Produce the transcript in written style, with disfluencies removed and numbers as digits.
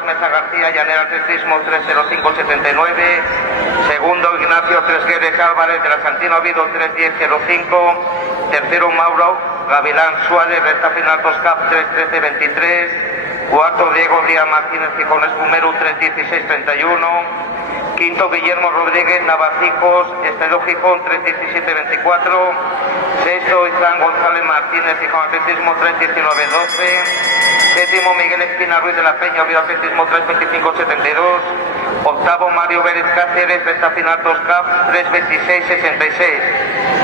Nicolás Meza García, Llanera Atletismo 30579. Segundo, Ignacio Tresgueres Álvarez de la Santino Oviedo 31005. Tercero, Mauro Gavilán Suárez, recta final 2CAP 31323. Cuarto, Diego Díaz Martínez Gijón Espumero 31631. Quinto, Guillermo Rodríguez Navajicos, Estadio Gijón 31724. Sexto, Isán González Martínez Gijón Atletismo 31912. Séptimo, Miguel Espina Ruiz de la Peña Oviedo Atletismo 32572. Octavo, Mario Vélez Cáceres, recta final 2CAP 32666.